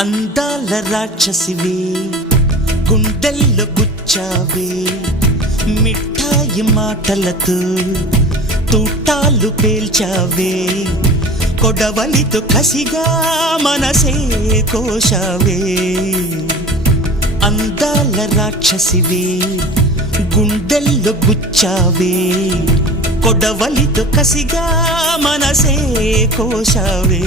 అందాల రాక్షసివే గుండెల్లో గుచ్చావే మిఠాయి మాటలతో తూటాలు పేల్చావే కొడవలితో కసిగా మనసే కోశావే అందాల రాక్షసివే గుండెల్లో గుచ్చావే కొడవలితో కసిగా మనసే కోశావే